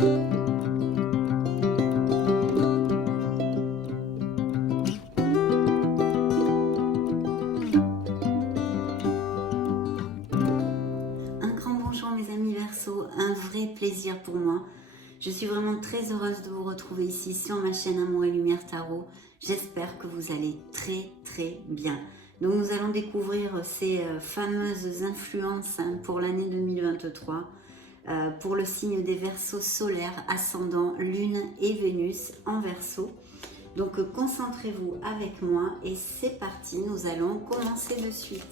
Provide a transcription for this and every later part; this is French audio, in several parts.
Un grand bonjour mes amis Verseau, un vrai plaisir pour moi. Je suis vraiment très heureuse de vous retrouver ici sur ma chaîne Amour et Lumière Tarot. J'espère que vous allez très bien. Donc nous allons découvrir ces fameuses influences pour l'année 2023 pour le signe des Verseaux solaires, ascendant, Lune et Vénus en Verseau. Donc concentrez-vous avec moi et c'est parti, nous allons commencer de suite.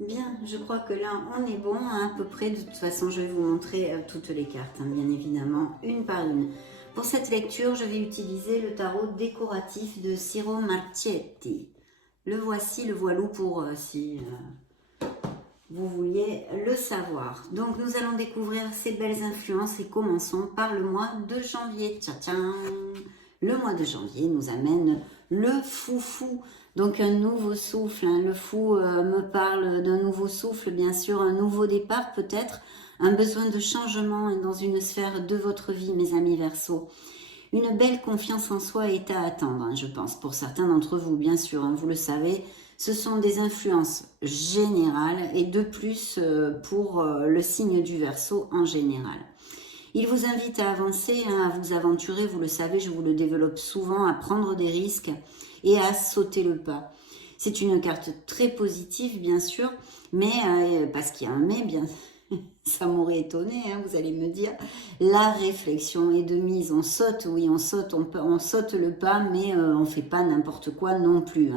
Bien, je crois que là, on est bon à peu près. De toute façon, je vais vous montrer toutes les cartes, bien évidemment, une par une. Pour cette lecture, je vais utiliser le tarot décoratif de Ciro Marchetti. Le voici, le voilou pour si vous vouliez le savoir. Donc, nous allons découvrir ces belles influences et commençons par le mois de janvier. Tcha-tcha. Le mois de janvier nous amène le foufou. Donc un nouveau souffle, le fou me parle d'un nouveau souffle, bien sûr, un nouveau départ peut-être, un besoin de changement dans une sphère de votre vie, mes amis Verseaux. Une belle confiance en soi est à attendre, je pense, pour certains d'entre vous, bien sûr, vous le savez, ce sont des influences générales et de plus pour le signe du Verseau en général. Il vous invite à avancer, à vous aventurer, vous le savez, je vous le développe souvent, à prendre des risques et à sauter le pas. C'est une carte très positive, bien sûr, mais parce qu'il y a un mais, bien, ça m'aurait étonné, vous allez me dire, la réflexion est de mise. On saute, oui, on saute le pas, mais on ne fait pas n'importe quoi non plus.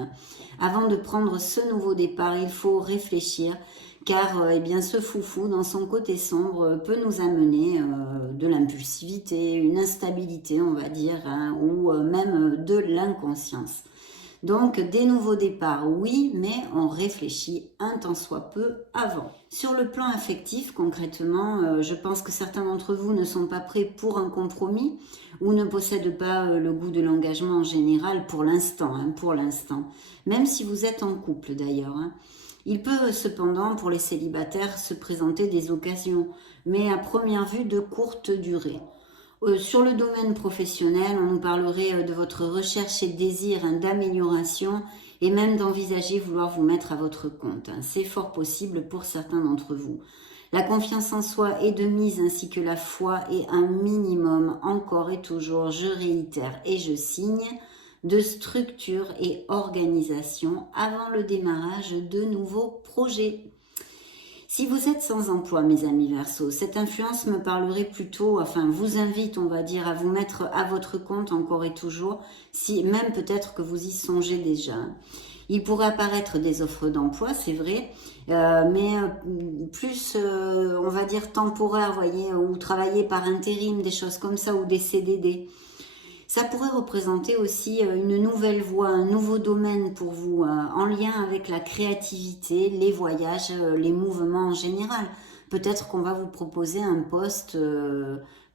Avant de prendre ce nouveau départ, il faut réfléchir, car eh bien, ce foufou, dans son côté sombre, peut nous amener de l'impulsivité, une instabilité, on va dire, ou même de l'inconscience. Donc, des nouveaux départs, oui, mais on réfléchit un tant soit peu avant. Sur le plan affectif, concrètement, je pense que certains d'entre vous ne sont pas prêts pour un compromis ou ne possèdent pas le goût de l'engagement en général pour l'instant, même si vous êtes en couple d'ailleurs. Il peut cependant, pour les célibataires, se présenter des occasions, mais à première vue de courte durée. Sur le domaine professionnel, on nous parlerait de votre recherche et désir d'amélioration et même d'envisager vouloir vous mettre à votre compte. C'est fort possible pour certains d'entre vous. La confiance en soi est de mise ainsi que la foi est un minimum, encore et toujours, je réitère et je signe, de structure et organisation avant le démarrage de nouveaux projets. Si vous êtes sans emploi, mes amis Verseaux, cette influence me parlerait plutôt, vous invite, on va dire, à vous mettre à votre compte encore et toujours, si même peut-être que vous y songez déjà. Il pourrait apparaître des offres d'emploi, c'est vrai, mais plus, on va dire, temporaire, voyez, ou travailler par intérim, des choses comme ça, ou des CDD. Ça pourrait représenter aussi une nouvelle voie, un nouveau domaine pour vous, en lien avec la créativité, les voyages, les mouvements en général. Peut-être qu'on va vous proposer un poste,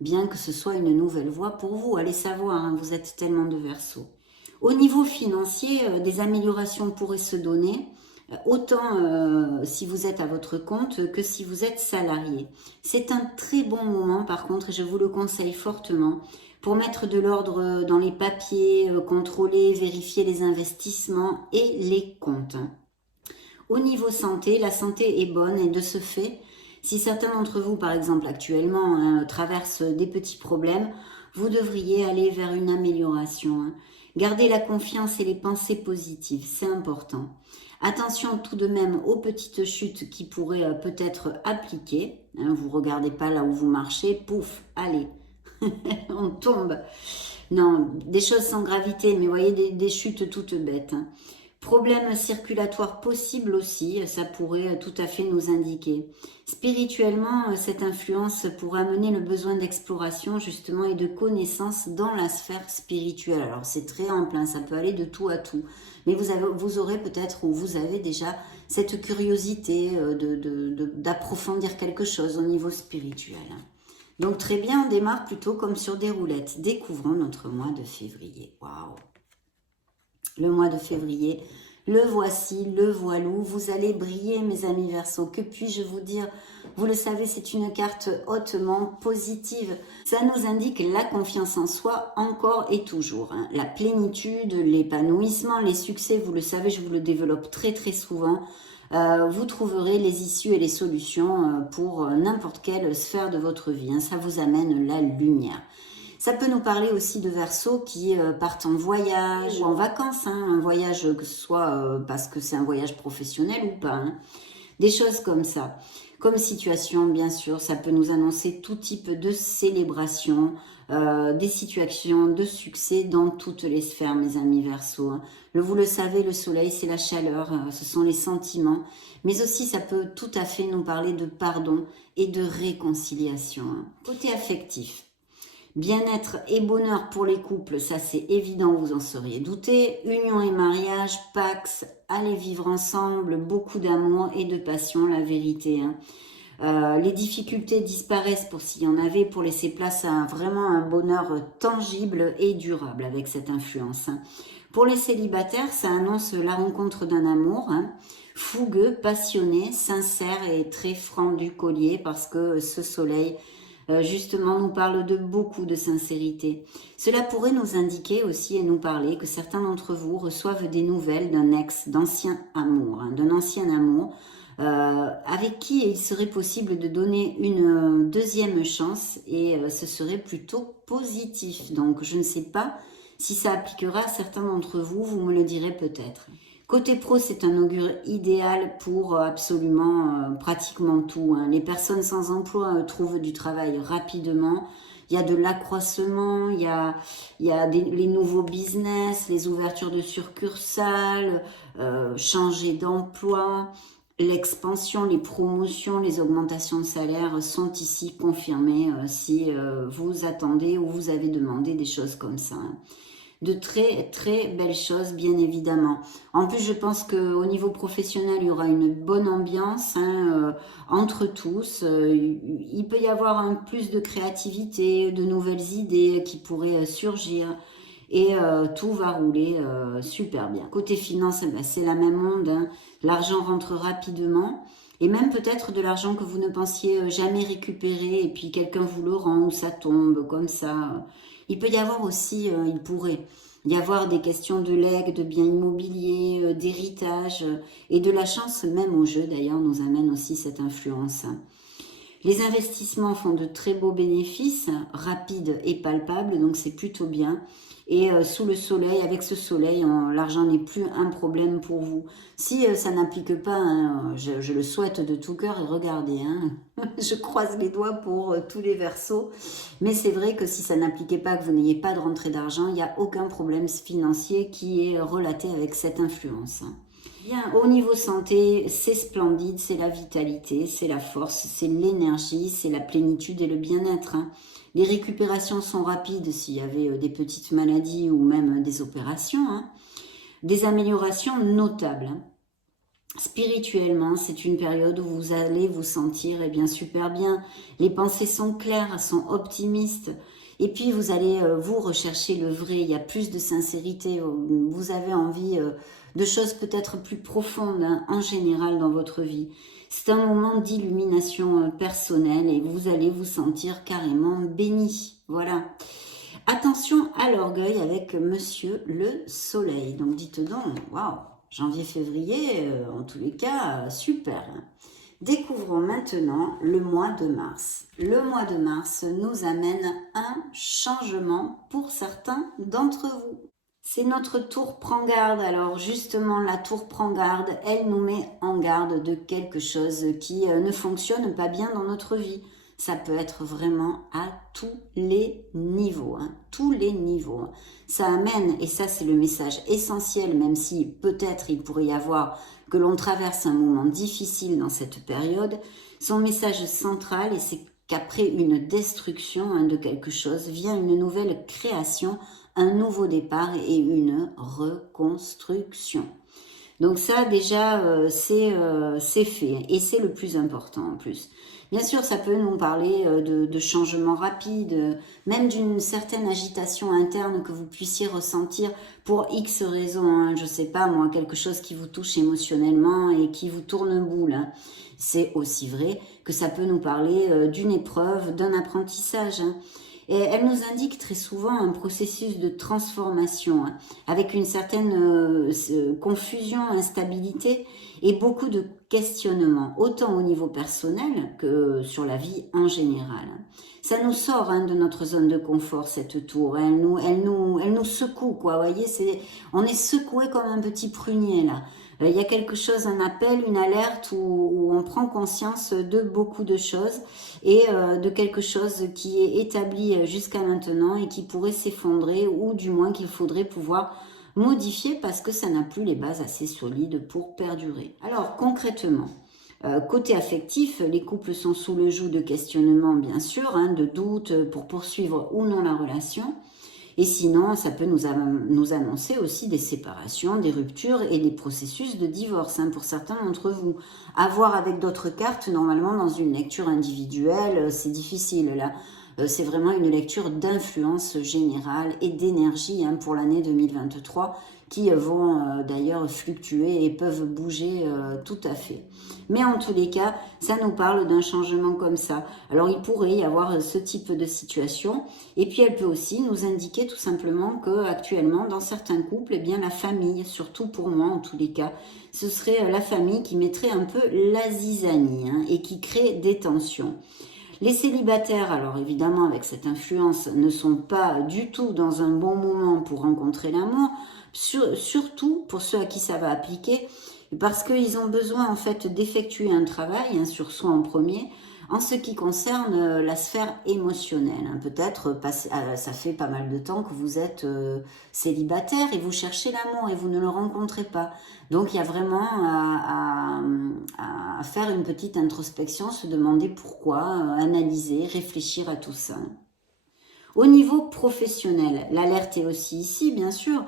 bien que ce soit une nouvelle voie pour vous. Allez savoir, vous êtes tellement de Verseaux. Au niveau financier, des améliorations pourraient se donner, autant si vous êtes à votre compte que si vous êtes salarié. C'est un très bon moment, par contre, et je vous le conseille fortement, pour mettre de l'ordre dans les papiers, contrôler, vérifier les investissements et les comptes. Au niveau santé, la santé est bonne et de ce fait, si certains d'entre vous, par exemple actuellement, traversent des petits problèmes, vous devriez aller vers une amélioration. Gardez la confiance et les pensées positives, c'est important. Attention tout de même aux petites chutes qui pourraient peut-être appliquer. Vous ne regardez pas là où vous marchez, pouf, allez, on tombe. Non, des choses sans gravité, mais vous voyez, des chutes toutes bêtes. Hein. Problème circulatoire possible aussi, ça pourrait tout à fait nous indiquer. Spirituellement, cette influence pourrait amener le besoin d'exploration justement et de connaissance dans la sphère spirituelle. Alors c'est très ample, hein, ça peut aller de tout à tout. Mais vous aurez peut-être ou vous avez déjà cette curiosité d'approfondir quelque chose au niveau spirituel. Donc très bien, on démarre plutôt comme sur des roulettes. Découvrons notre mois de février. Waouh! Le mois de février, le voici, le voilou. Vous allez briller, mes amis Verseaux. Que puis-je vous dire? Vous le savez, c'est une carte hautement positive. Ça nous indique la confiance en soi encore et toujours. Hein. La plénitude, l'épanouissement, les succès, vous le savez, je vous le développe très très souvent. Vous trouverez les issues et les solutions pour n'importe quelle sphère de votre vie. Hein. Ça vous amène la lumière. Ça peut nous parler aussi de Verseaux qui partent en voyage ou en vacances, hein, un voyage que ce soit parce que c'est un voyage professionnel ou pas, hein. Des choses comme ça. Comme situation, bien sûr, ça peut nous annoncer tout type de célébration, des situations de succès dans toutes les sphères, mes amis Verseaux. Hein. Vous le savez, le soleil, c'est la chaleur, ce sont les sentiments, mais aussi ça peut tout à fait nous parler de pardon et de réconciliation. Hein. Côté affectif. Bien-être et bonheur pour les couples, ça c'est évident, vous en seriez douté. Union et mariage, Pax, allez vivre ensemble, beaucoup d'amour et de passion, la vérité. Hein. Les difficultés disparaissent pour s'il y en avait, pour laisser place à vraiment un bonheur tangible et durable avec cette influence. Hein. Pour les célibataires, ça annonce la rencontre d'un amour, hein, fougueux, passionné, sincère et très franc du collier parce que ce soleil justement nous parle de beaucoup de sincérité. Cela pourrait nous indiquer aussi et nous parler que certains d'entre vous reçoivent des nouvelles d'un ex, d'ancien amour, hein, d'un ancien amour, avec qui il serait possible de donner une deuxième chance et ce serait plutôt positif. Donc je ne sais pas si ça appliquera à certains d'entre vous, vous me le direz peut-être. Côté pro, c'est un augure idéal pour absolument pratiquement tout. Hein. Les personnes sans emploi trouvent du travail rapidement. Il y a de l'accroissement, il y a les nouveaux business, les ouvertures de succursales, changer d'emploi, l'expansion, les promotions, les augmentations de salaire sont ici confirmées si vous attendez ou vous avez demandé des choses comme ça. Hein. De très très belles choses bien évidemment. En plus je pense qu'au niveau professionnel il y aura une bonne ambiance hein, entre tous. Il peut y avoir un plus de créativité, de nouvelles idées qui pourraient surgir et tout va rouler super bien. Côté finance, ben, c'est la même onde. Hein. L'argent rentre rapidement. Et même peut-être de l'argent que vous ne pensiez jamais récupérer et puis quelqu'un vous le rend ou ça tombe comme ça. Il peut y avoir aussi, il pourrait y avoir des questions de legs, de biens immobiliers, d'héritage et de la chance même au jeu d'ailleurs nous amène aussi cette influence. Les investissements font de très beaux bénéfices, rapides et palpables, donc c'est plutôt bien. Et sous le soleil, avec ce soleil, l'argent n'est plus un problème pour vous. Si ça n'applique pas, hein, je le souhaite de tout cœur, et regardez, hein, je croise les doigts pour tous les Verseaux. Mais c'est vrai que si ça n'appliquait pas, que vous n'ayez pas de rentrée d'argent, il n'y a aucun problème financier qui est relaté avec cette influence. Bien, au niveau santé, c'est splendide, c'est la vitalité, c'est la force, c'est l'énergie, c'est la plénitude et le bien-être. Hein. Les récupérations sont rapides s'il y avait des petites maladies ou même des opérations. Hein. Des améliorations notables. Hein. Spirituellement, c'est une période où vous allez vous sentir bien, super bien. Les pensées sont claires, sont optimistes. Et puis vous allez vous rechercher le vrai, il y a plus de sincérité, vous avez envie de choses peut-être plus profondes hein, en général dans votre vie. C'est un moment d'illumination personnelle et vous allez vous sentir carrément béni. Voilà. Attention à l'orgueil avec Monsieur le Soleil. Donc dites donc, waouh, janvier-février, en tous les cas, super. Découvrons maintenant le mois de mars. Le mois de mars nous amène un changement pour certains d'entre vous. C'est notre tour prend garde. Alors justement, la tour prend garde, elle nous met en garde de quelque chose qui ne fonctionne pas bien dans notre vie. Ça peut être vraiment à tous les niveaux, hein, tous les niveaux. Ça amène, et ça c'est le message essentiel, même si peut-être il pourrait y avoir que l'on traverse un moment difficile dans cette période, son message central, et c'est qu'après une destruction de quelque chose, vient une nouvelle création, un nouveau départ et une reconstruction. Donc ça déjà c'est fait et c'est le plus important en plus. Bien sûr ça peut nous parler de changements rapides, même d'une certaine agitation interne que vous puissiez ressentir pour X raisons, hein, je sais pas moi, quelque chose qui vous touche émotionnellement et qui vous tourne boule. Hein. C'est aussi vrai que ça peut nous parler d'une épreuve, d'un apprentissage. Hein. Et elle nous indique très souvent un processus de transformation, hein, avec une certaine confusion, instabilité et beaucoup de questionnements, autant au niveau personnel que sur la vie en général. Ça nous sort de notre zone de confort, cette tour. Elle nous secoue, quoi. Vous voyez, on est secoué comme un petit prunier, là. Il y a quelque chose, un appel, une alerte où on prend conscience de beaucoup de choses et de quelque chose qui est établi jusqu'à maintenant et qui pourrait s'effondrer ou du moins qu'il faudrait pouvoir modifier parce que ça n'a plus les bases assez solides pour perdurer. Alors concrètement, côté affectif, les couples sont sous le joug de questionnements bien sûr, de doutes pour poursuivre ou non la relation. Et sinon, ça peut nous annoncer aussi des séparations, des ruptures et des processus de divorce pour certains d'entre vous. À voir avec d'autres cartes, normalement dans une lecture individuelle, c'est difficile là. C'est vraiment une lecture d'influence générale et d'énergie pour l'année 2023 qui vont d'ailleurs fluctuer et peuvent bouger tout à fait. Mais en tous les cas, ça nous parle d'un changement comme ça. Alors il pourrait y avoir ce type de situation et puis elle peut aussi nous indiquer tout simplement que actuellement dans certains couples, eh bien la famille, surtout pour moi en tous les cas, ce serait la famille qui mettrait un peu la zizanie et qui crée des tensions. Les célibataires, alors évidemment avec cette influence, ne sont pas du tout dans un bon moment pour rencontrer l'amour, surtout pour ceux à qui ça va appliquer, parce qu'ils ont besoin en fait d'effectuer un travail sur soi en premier, en ce qui concerne la sphère émotionnelle. Peut-être ça fait pas mal de temps que vous êtes célibataire et vous cherchez l'amour et vous ne le rencontrez pas. Donc il y a vraiment à faire une petite introspection, se demander pourquoi, analyser, réfléchir à tout ça. Au niveau professionnel, l'alerte est aussi ici, bien sûr.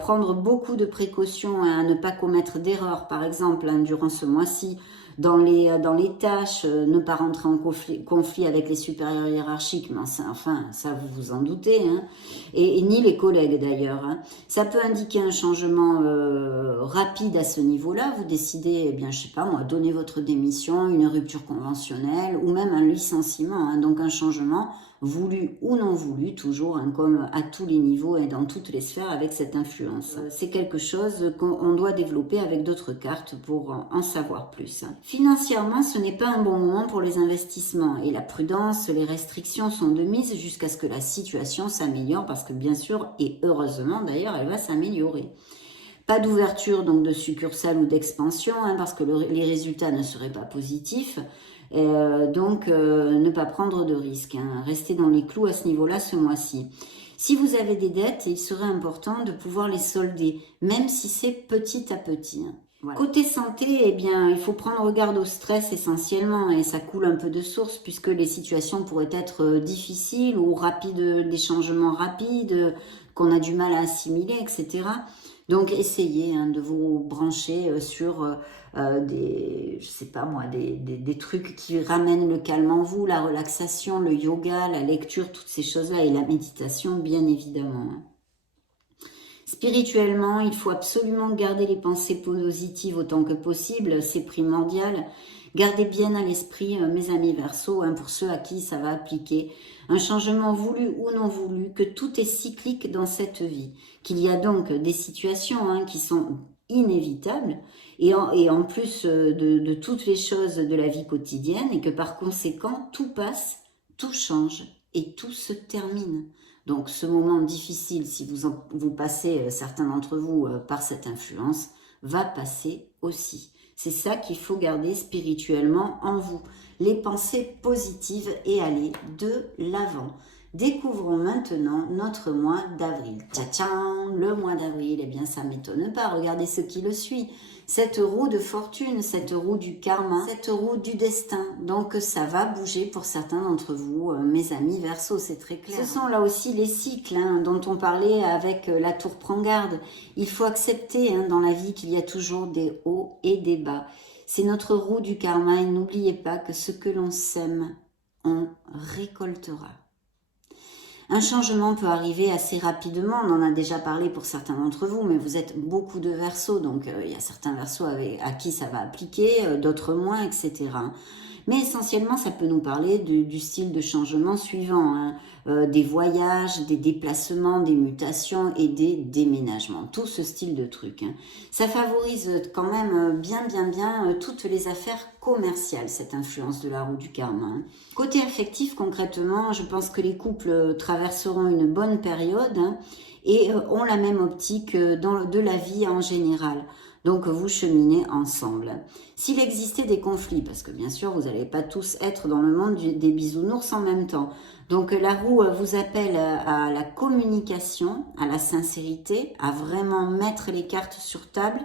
Prendre beaucoup de précautions à ne pas commettre d'erreurs, par exemple, durant ce mois-ci, dans les tâches, ne pas rentrer en conflit avec les supérieurs hiérarchiques, mais enfin, ça vous vous en doutez, et ni les collègues d'ailleurs. Ça peut indiquer un changement rapide à ce niveau-là. Vous décidez, eh bien, je sais pas moi, donner votre démission, une rupture conventionnelle ou même un licenciement, donc un changement voulu ou non voulu, toujours comme à tous les niveaux et dans toutes les sphères avec cette influence. C'est quelque chose qu'on doit développer avec d'autres cartes pour en savoir plus. Financièrement, ce n'est pas un bon moment pour les investissements et la prudence, les restrictions sont de mise jusqu'à ce que la situation s'améliore parce que bien sûr, et heureusement d'ailleurs, elle va s'améliorer. Pas d'ouverture donc de succursale ou d'expansion parce que les résultats ne seraient pas positifs. Donc ne pas prendre de risques, rester dans les clous à ce niveau-là ce mois-ci. Si vous avez des dettes, il serait important de pouvoir les solder, même si c'est petit à petit. Voilà. Côté santé, eh bien, il faut prendre garde au stress essentiellement et ça coule un peu de source puisque les situations pourraient être difficiles ou rapides, des changements rapides qu'on a du mal à assimiler, etc. Donc essayez de vous brancher sur des trucs qui ramènent le calme en vous, la relaxation, le yoga, la lecture, toutes ces choses-là et la méditation bien évidemment. Spirituellement, il faut absolument garder les pensées positives autant que possible, c'est primordial. Gardez bien à l'esprit, mes amis Verseaux, pour ceux à qui ça va appliquer, un changement voulu ou non voulu, que tout est cyclique dans cette vie, qu'il y a donc des situations qui sont inévitables et en plus de toutes les choses de la vie quotidienne et que par conséquent, tout passe, tout change et tout se termine. Donc ce moment difficile, si vous passez, certains d'entre vous, par cette influence, va passer aussi. C'est ça qu'il faut garder spirituellement en vous. Les pensées positives et aller de l'avant. Découvrons maintenant notre mois d'avril. Tcha-tcha, le mois d'avril, eh bien ça ne m'étonne pas, regardez ce qui le suit. Cette roue de fortune, cette roue du karma, cette roue du destin. Donc ça va bouger pour certains d'entre vous, mes amis Verseau, c'est très clair. Ce sont là aussi les cycles dont on parlait avec la tour prend garde. Il faut accepter dans la vie qu'il y a toujours des hauts et des bas. C'est notre roue du karma et n'oubliez pas que ce que l'on sème, on récoltera. Un changement peut arriver assez rapidement, on en a déjà parlé pour certains d'entre vous, mais vous êtes beaucoup de Verseaux, donc il y a certains Verseaux à qui ça va appliquer, d'autres moins, etc. Mais essentiellement, ça peut nous parler du style de changement suivant, des voyages, des déplacements, des mutations et des déménagements, tout ce style de trucs. Ça favorise quand même bien toutes les affaires commerciales, cette influence de la roue du karma. Côté affectif, concrètement, je pense que les couples traverseront une bonne période et ont la même optique de la vie en général. Donc vous cheminez ensemble. S'il existait des conflits, parce que bien sûr vous n'allez pas tous être dans le monde des bisounours en même temps. Donc la roue vous appelle à la communication, à la sincérité, à vraiment mettre les cartes sur table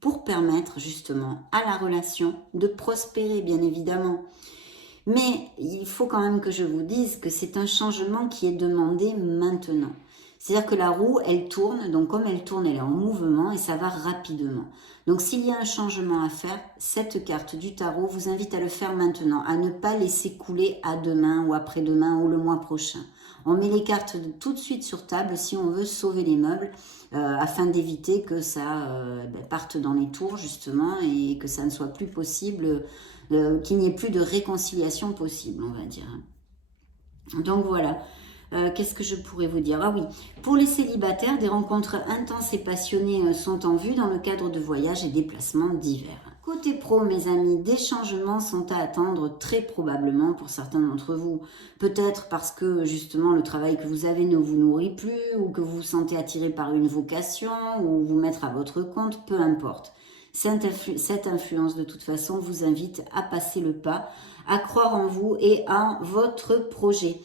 pour permettre justement à la relation de prospérer, bien évidemment. Mais il faut quand même que je vous dise que c'est un changement qui est demandé maintenant. C'est-à-dire que la roue, elle tourne, donc comme elle tourne, elle est en mouvement et ça va rapidement. Donc s'il y a un changement à faire, cette carte du tarot vous invite à le faire maintenant, à ne pas laisser couler à demain ou après-demain ou le mois prochain. On met les cartes tout de suite sur table si on veut sauver les meubles afin d'éviter que ça parte dans les tours justement et que ça ne soit plus possible, qu'il n'y ait plus de réconciliation possible, on va dire. Donc voilà. Qu'est-ce que je pourrais vous dire? Ah oui, pour les célibataires, des rencontres intenses et passionnées sont en vue dans le cadre de voyages et déplacements divers. Côté pro, mes amis, des changements sont à attendre très probablement pour certains d'entre vous. Peut-être parce que justement le travail que vous avez ne vous nourrit plus ou que vous vous sentez attiré par une vocation ou vous mettre à votre compte, peu importe. Cette influence de toute façon vous invite à passer le pas, à croire en vous et en votre projet.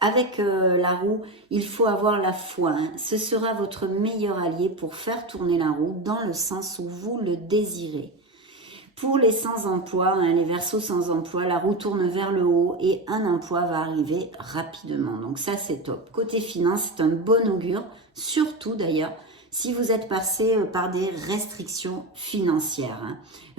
Avec la roue, il faut avoir la foi. Ce sera votre meilleur allié pour faire tourner la roue dans le sens où vous le désirez. Pour les sans-emploi, les Verseaux sans emploi, la roue tourne vers le haut et un emploi va arriver rapidement. Donc ça, c'est top. Côté finance, c'est un bon augure, surtout d'ailleurs, si vous êtes passé par des restrictions financières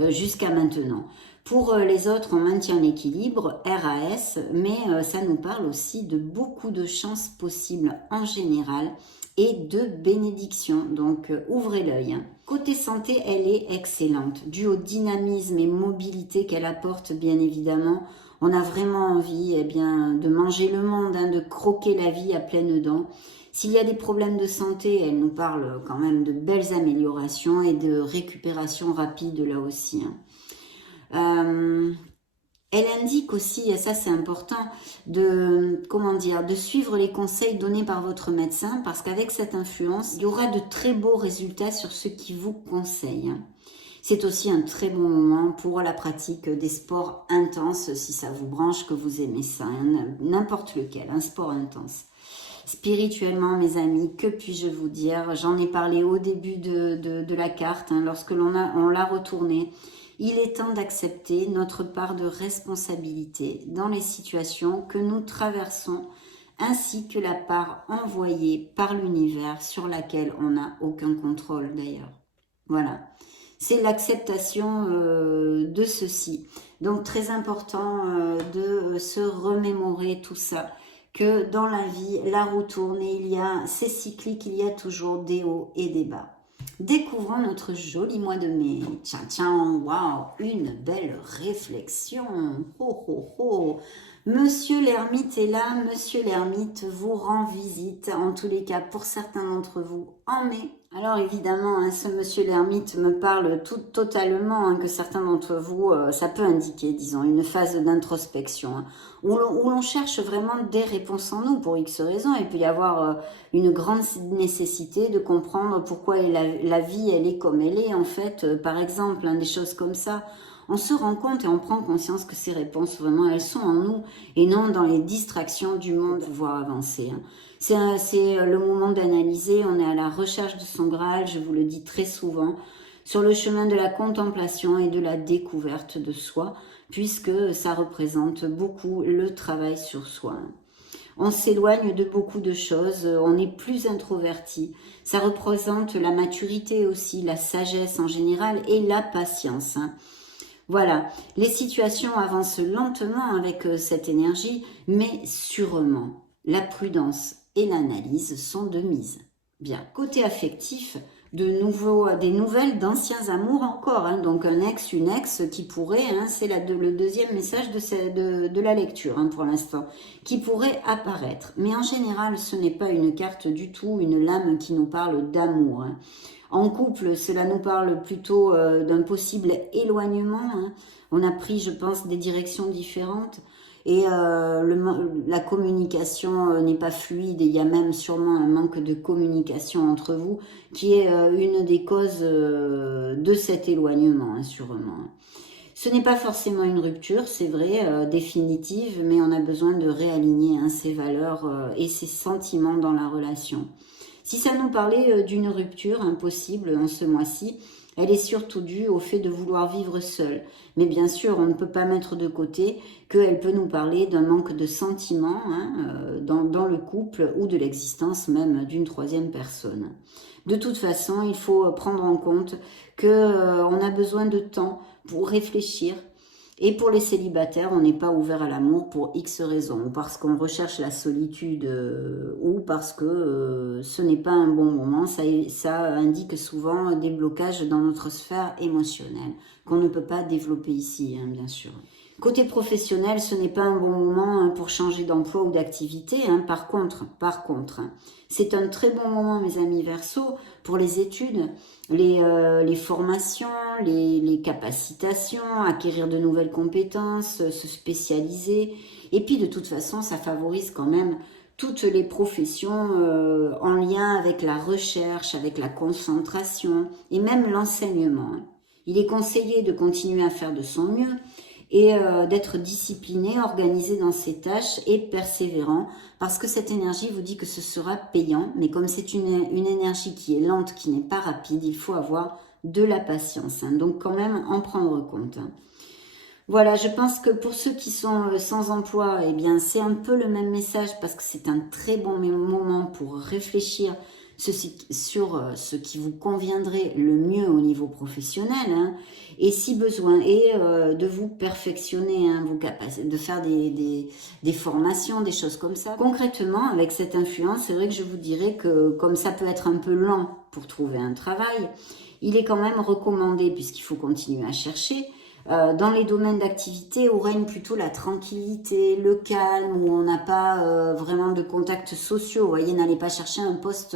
jusqu'à maintenant. Pour les autres, on maintient l'équilibre, RAS, mais ça nous parle aussi de beaucoup de chances possibles en général et de bénédictions. Donc, ouvrez l'œil. Côté santé, elle est excellente. Dû au dynamisme et mobilité qu'elle apporte, bien évidemment, on a vraiment envie de manger le monde, de croquer la vie à pleines dents. S'il y a des problèmes de santé, elle nous parle quand même de belles améliorations et de récupération rapide là aussi. Elle indique aussi, et ça c'est important, de suivre les conseils donnés par votre médecin parce qu'avec cette influence, il y aura de très beaux résultats sur ce qui vous conseille. C'est aussi un très bon moment pour la pratique des sports intenses, si ça vous branche, que vous aimez ça, n'importe lequel, un sport intense. Spirituellement, mes amis, que puis-je vous dire? J'en ai parlé au début de la carte, lorsque l'on l'a retournée. Il est temps d'accepter notre part de responsabilité dans les situations que nous traversons, ainsi que la part envoyée par l'univers sur laquelle on n'a aucun contrôle d'ailleurs. Voilà, c'est l'acceptation de ceci. Donc très important de se remémorer tout ça, que dans la vie, la roue tourne et c'est cyclique, il y a toujours des hauts et des bas. Découvrons notre joli mois de mai. Tiens, waouh, une belle réflexion. Oh, oh, oh. Monsieur l'ermite est là, Monsieur l'ermite vous rend visite, en tous les cas pour certains d'entre vous en mai. Alors évidemment, hein, ce Monsieur l'ermite me parle totalement, hein, que certains d'entre vous, ça peut indiquer, disons, une phase d'introspection, hein, où l'on cherche vraiment des réponses en nous pour X raisons, et puis y avoir une grande nécessité de comprendre pourquoi la vie, elle est comme elle est, en fait, par exemple, hein, des choses comme ça. On se rend compte et on prend conscience que ces réponses, vraiment, elles sont en nous et non dans les distractions du monde pour pouvoir avancer. C'est le moment d'analyser, on est à la recherche de son Graal, je vous le dis très souvent, sur le chemin de la contemplation et de la découverte de soi, puisque ça représente beaucoup le travail sur soi. On s'éloigne de beaucoup de choses, on est plus introverti. Ça représente la maturité aussi, la sagesse en général et la patience. Voilà, les situations avancent lentement avec cette énergie, mais sûrement. La prudence et l'analyse sont de mise. Bien, côté affectif, des nouvelles d'anciens amours encore, hein, donc un ex, une ex qui pourrait, hein, c'est le deuxième message de la lecture, hein, pour l'instant, qui pourrait apparaître. Mais en général, ce n'est pas une carte du tout, une lame qui nous parle d'amour, hein. En couple, cela nous parle plutôt d'un possible éloignement, hein. On a pris, je pense, des directions différentes et la communication n'est pas fluide et il y a même sûrement un manque de communication entre vous qui est une des causes de cet éloignement, hein, sûrement. Ce n'est pas forcément une rupture, c'est vrai, définitive, mais on a besoin de réaligner, hein, ses valeurs et ses sentiments dans la relation. Si ça nous parlait d'une rupture impossible en ce mois-ci, elle est surtout due au fait de vouloir vivre seul. Mais bien sûr, on ne peut pas mettre de côté qu'elle peut nous parler d'un manque de sentiments, hein, dans le couple ou de l'existence même d'une troisième personne. De toute façon, il faut prendre en compte qu'on a besoin de temps pour réfléchir. Et pour les célibataires, on n'est pas ouvert à l'amour pour X raisons, ou parce qu'on recherche la solitude, ou parce que ce n'est pas un bon moment. Ça indique souvent des blocages dans notre sphère émotionnelle, qu'on ne peut pas développer ici, hein, bien sûr. Côté professionnel, ce n'est pas un bon moment, hein, pour changer d'emploi ou d'activité, hein. Par contre, hein, c'est un très bon moment, mes amis Verseau, pour les études, les formations, les capacitations, acquérir de nouvelles compétences, se spécialiser. Et puis de toute façon, ça favorise quand même toutes les professions en lien avec la recherche, avec la concentration et même l'enseignement. Il est conseillé de continuer à faire de son mieux et d'être discipliné, organisé dans ses tâches et persévérant, parce que cette énergie vous dit que ce sera payant, mais comme c'est une énergie qui est lente, qui n'est pas rapide, il faut avoir de la patience, hein, donc quand même en prendre compte. Voilà, je pense que pour ceux qui sont sans emploi, eh bien c'est un peu le même message, parce que c'est un très bon moment pour réfléchir sur ce qui vous conviendrait le mieux au niveau professionnel, hein, et si besoin, et de vous perfectionner, hein, vos capacités, de faire des formations, des choses comme ça. Concrètement, avec cette influence, c'est vrai que je vous dirais que comme ça peut être un peu lent pour trouver un travail, il est quand même recommandé, puisqu'il faut continuer à chercher, dans les domaines d'activité où règne plutôt la tranquillité, le calme, où on n'a pas vraiment de contacts sociaux. Vous voyez, n'allez pas chercher un poste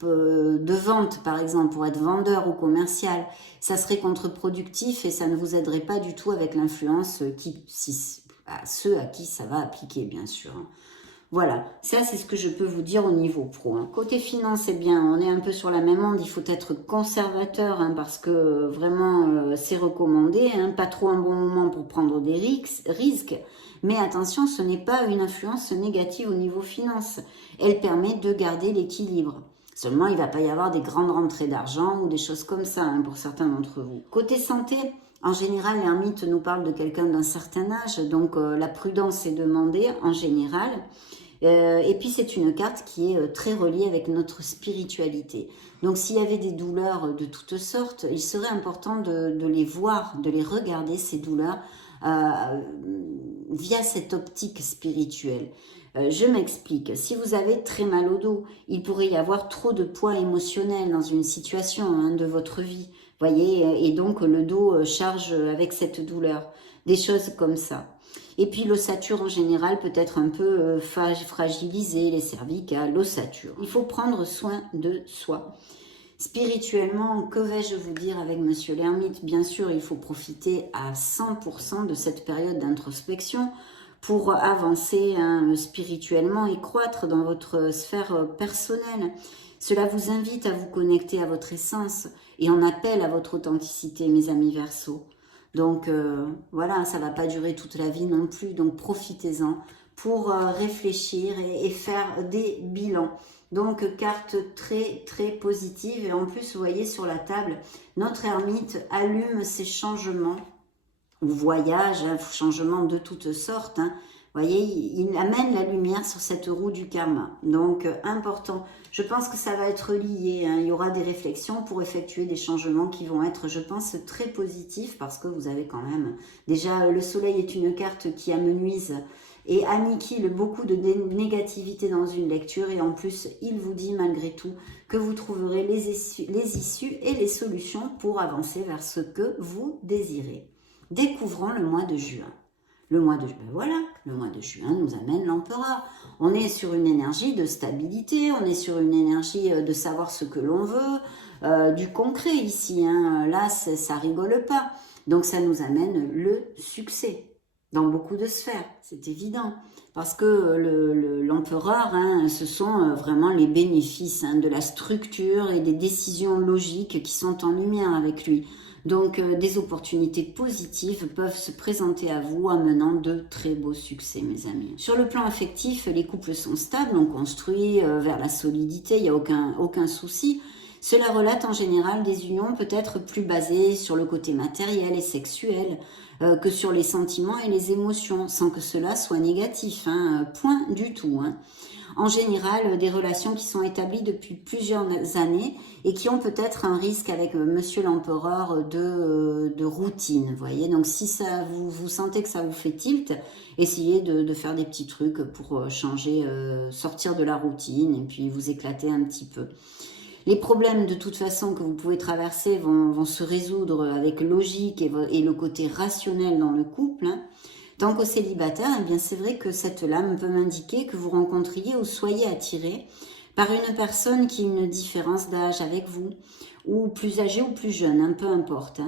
de vente, par exemple, pour être vendeur ou commercial. Ça serait contre-productif et ça ne vous aiderait pas du tout avec l'influence ceux à qui ça va appliquer, bien sûr. Voilà, ça c'est ce que je peux vous dire au niveau pro, hein. Côté finance, eh bien, on est un peu sur la même onde, il faut être conservateur, hein, parce que vraiment c'est recommandé, hein, pas trop un bon moment pour prendre des risques, mais attention, ce n'est pas une influence négative au niveau finance, elle permet de garder l'équilibre. Seulement, il ne va pas y avoir des grandes rentrées d'argent ou des choses comme ça, hein, pour certains d'entre vous. Côté santé, en général, l'ermite nous parle de quelqu'un d'un certain âge, donc la prudence est demandée en général. Et puis c'est une carte qui est très reliée avec notre spiritualité. Donc s'il y avait des douleurs de toutes sortes, il serait important de les voir, de les regarder, ces douleurs, via cette optique spirituelle. Je m'explique. Si vous avez très mal au dos, il pourrait y avoir trop de poids émotionnel dans une situation, hein, de votre vie. Voyez, et donc le dos charge avec cette douleur. Des choses comme ça. Et puis l'ossature en général peut être un peu fragilisée, les cervicales, l'ossature. Il faut prendre soin de soi. Spirituellement, que vais-je vous dire avec Monsieur l'Ermite? Bien sûr, il faut profiter à 100% de cette période d'introspection pour avancer spirituellement et croître dans votre sphère personnelle. Cela vous invite à vous connecter à votre essence et en appelle à votre authenticité, mes amis Verseaux. Donc voilà, ça ne va pas durer toute la vie non plus, donc profitez-en pour réfléchir et faire des bilans. Donc, carte très, très positive. Et en plus, vous voyez sur la table, notre ermite allume ces changements, ou voyages, changements de toutes sortes. Vous voyez, il amène la lumière sur cette roue du karma. Donc, important. Je pense que ça va être lié. Il y aura des réflexions pour effectuer des changements qui vont être, je pense, très positifs. Parce que vous avez quand même... Déjà, le soleil est une carte qui amenuise et aniquile beaucoup de négativité dans une lecture. Et en plus, il vous dit malgré tout que vous trouverez les issues et les solutions pour avancer vers ce que vous désirez. Découvrons le mois de juin. Le mois de juin, voilà, le mois de juin nous amène l'empereur. On est sur une énergie de stabilité, on est sur une énergie de savoir ce que l'on veut, du concret ici. Là, ça rigole pas. Donc ça nous amène le succès. Dans beaucoup de sphères, c'est évident. Parce que l'empereur, ce sont vraiment les bénéfices de la structure et des décisions logiques qui sont en lumière avec lui. Donc, des opportunités positives peuvent se présenter à vous, amenant de très beaux succès, mes amis. Sur le plan affectif, les couples sont stables, on construit vers la solidité, il n'y a aucun souci. Cela relate en général des unions peut-être plus basées sur le côté matériel et sexuel que sur les sentiments et les émotions, sans que cela soit négatif, point du tout. En général, des relations qui sont établies depuis plusieurs années et qui ont peut-être un risque avec Monsieur l'Empereur de routine, vous voyez. Donc si ça vous sentez que ça vous fait tilt, essayez de faire des petits trucs pour changer, sortir de la routine et puis vous éclater un petit peu. Les problèmes de toute façon que vous pouvez traverser vont se résoudre avec logique et le côté rationnel dans le couple. Tant qu'au célibataire, eh bien c'est vrai que cette lame peut m'indiquer que vous rencontriez ou soyez attiré par une personne qui a une différence d'âge avec vous, ou plus âgée ou plus jeune, peu importe.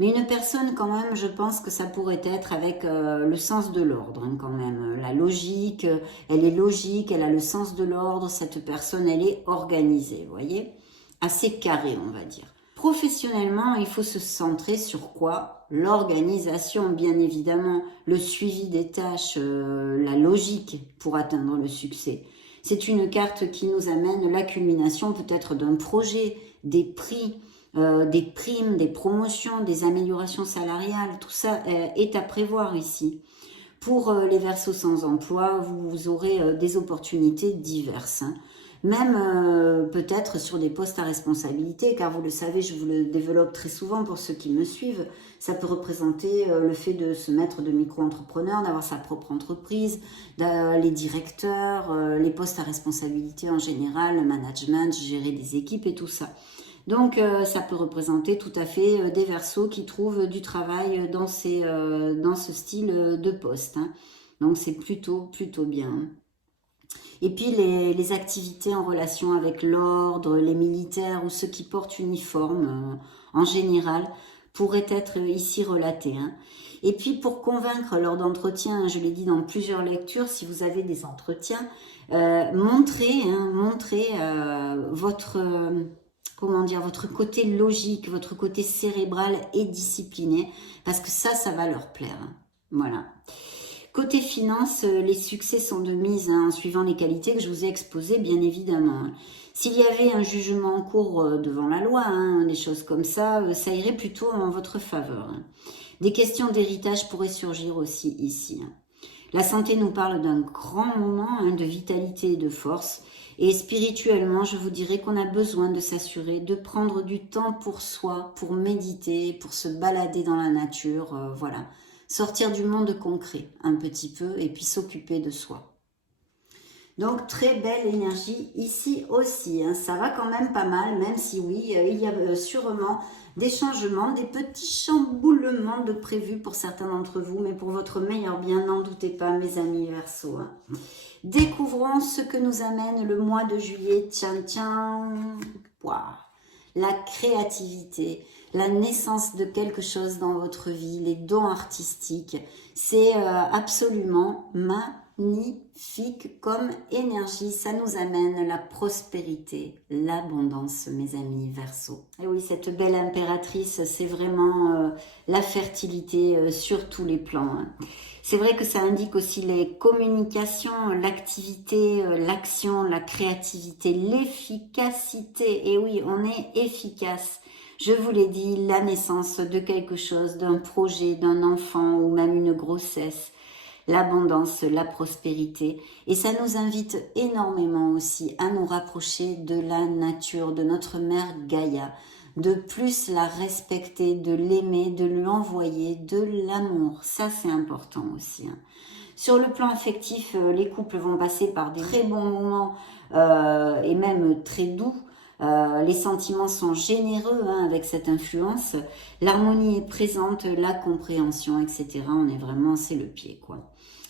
Mais une personne quand même, je pense que ça pourrait être avec le sens de l'ordre quand même. La logique, elle est logique, elle a le sens de l'ordre, cette personne, elle est organisée, vous voyez, assez carrée, on va dire. Professionnellement, il faut se centrer sur quoi? L'organisation, bien évidemment, le suivi des tâches, la logique pour atteindre le succès. C'est une carte qui nous amène la culmination peut-être d'un projet, des prix, des primes, des promotions, des améliorations salariales. Tout ça est à prévoir ici. Pour les Verseaux sans emploi, vous aurez des opportunités diverses. Même peut-être sur des postes à responsabilité, car vous le savez, je vous le développe très souvent pour ceux qui me suivent, ça peut représenter le fait de se mettre de micro-entrepreneur, d'avoir sa propre entreprise, les directeurs, les postes à responsabilité en général, le management, gérer des équipes et tout ça. Donc ça peut représenter tout à fait des Verseaux qui trouvent du travail dans ce style de poste. Donc c'est plutôt bien. Et puis les activités en relation avec l'ordre, les militaires ou ceux qui portent uniforme en général pourraient être ici relatées. Et puis pour convaincre lors d'entretiens, je l'ai dit dans plusieurs lectures, si vous avez des entretiens, montrez votre côté logique, votre côté cérébral et discipliné, parce que ça va leur plaire. Voilà. Côté finance, les succès sont de mise en suivant les qualités que je vous ai exposées, bien évidemment. S'il y avait un jugement en cours devant la loi, des choses comme ça, ça irait plutôt en votre faveur. Des questions d'héritage pourraient surgir aussi ici. La santé nous parle d'un grand moment de vitalité et de force. Et spirituellement, je vous dirais qu'on a besoin de s'assurer de prendre du temps pour soi, pour méditer, pour se balader dans la nature, voilà. Sortir du monde concret un petit peu et puis s'occuper de soi. Donc, très belle énergie ici aussi, hein. Ça va quand même pas mal, même si oui, il y a sûrement des changements, des petits chamboulements de prévus pour certains d'entre vous, mais pour votre meilleur bien, n'en doutez pas, mes amis Verseau, hein. Découvrons ce que nous amène le mois de juillet. Tiens, tiens, ouah. La créativité, la naissance de quelque chose dans votre vie, les dons artistiques. C'est absolument magnifique comme énergie. Ça nous amène la prospérité, l'abondance, mes amis Verseau. Et oui, cette belle impératrice, c'est vraiment la fertilité sur tous les plans, hein. C'est vrai que ça indique aussi les communications, l'activité, l'action, la créativité, l'efficacité. Et oui, on est efficace. Je vous l'ai dit, la naissance de quelque chose, d'un projet, d'un enfant ou même une grossesse, l'abondance, la prospérité. Et ça nous invite énormément aussi à nous rapprocher de la nature, de notre mère Gaïa, de plus la respecter, de l'aimer, de lui envoyer de l'amour. Ça, c'est important aussi, hein. Sur le plan affectif, les couples vont passer par des très bons moments et même très doux. Les sentiments sont généreux, hein, avec cette influence. L'harmonie est présente, la compréhension, etc. On est vraiment, c'est le pied, quoi.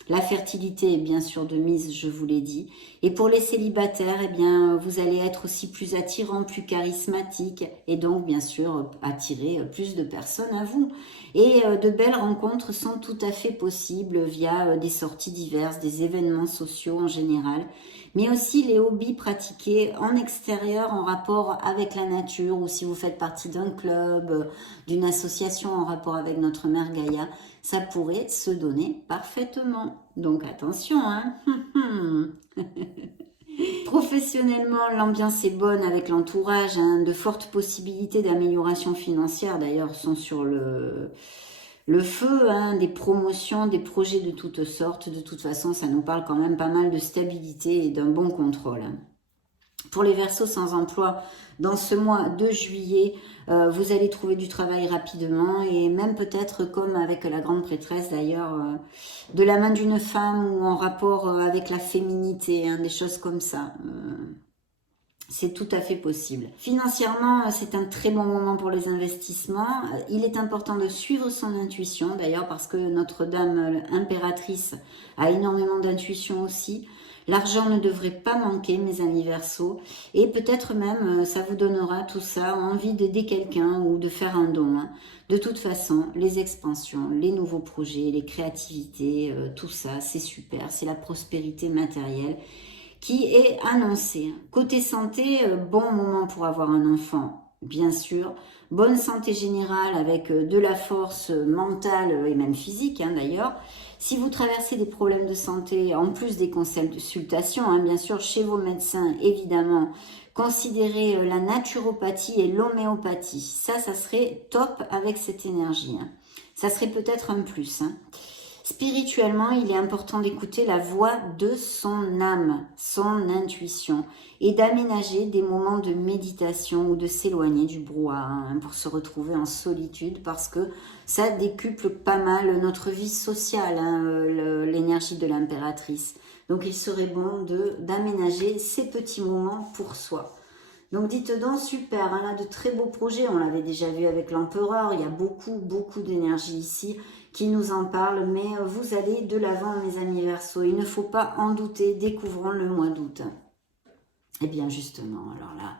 La fertilité est bien sûr de mise, je vous l'ai dit. Et pour les célibataires, eh bien, vous allez être aussi plus attirant, plus charismatique et donc bien sûr attirer plus de personnes à vous. Et de belles rencontres sont tout à fait possibles via des sorties diverses, des événements sociaux en général, mais aussi les hobbies pratiqués en extérieur en rapport avec la nature ou si vous faites partie d'un club, d'une association en rapport avec notre mère Gaïa, ça pourrait se donner parfaitement. Donc attention, hein. Professionnellement, l'ambiance est bonne avec l'entourage, hein. De fortes possibilités d'amélioration financière d'ailleurs sont sur le feu, hein, des promotions, des projets de toutes sortes. De toute façon, ça nous parle quand même pas mal de stabilité et d'un bon contrôle, hein. Pour les Verseaux sans emploi, dans ce mois de juillet, vous allez trouver du travail rapidement et même peut-être comme avec la grande prêtresse d'ailleurs, de la main d'une femme ou en rapport avec la féminité, hein, des choses comme ça. C'est tout à fait possible. Financièrement, c'est un très bon moment pour les investissements. Il est important de suivre son intuition, d'ailleurs, parce que notre dame impératrice a énormément d'intuition aussi. L'argent ne devrait pas manquer, mes amis Verseaux. Et peut-être même, ça vous donnera tout ça, envie d'aider quelqu'un ou de faire un don, hein. De toute façon, les expansions, les nouveaux projets, les créativités, tout ça, c'est super. C'est la prospérité matérielle qui est annoncé. Côté santé, bon moment pour avoir un enfant, bien sûr. Bonne santé générale avec de la force mentale et même physique, hein, d'ailleurs. Si vous traversez des problèmes de santé, en plus des consultations, hein, bien sûr, chez vos médecins, évidemment, considérez la naturopathie et l'homéopathie. Ça serait top avec cette énergie, hein. Ça serait peut-être un plus, hein. Spirituellement, il est important d'écouter la voix de son âme, son intuition, et d'aménager des moments de méditation ou de s'éloigner du brouhaha, hein, pour se retrouver en solitude, parce que ça décuple pas mal notre vie sociale, hein, l'énergie de l'impératrice. Donc il serait bon d'aménager ces petits moments pour soi. Donc dites donc, super, hein, là de très beaux projets, on l'avait déjà vu avec l'empereur, il y a beaucoup d'énergie ici qui nous en parle, mais vous allez de l'avant, mes amis Verseaux, il ne faut pas en douter, découvrons le mois d'août. Et bien justement, alors là,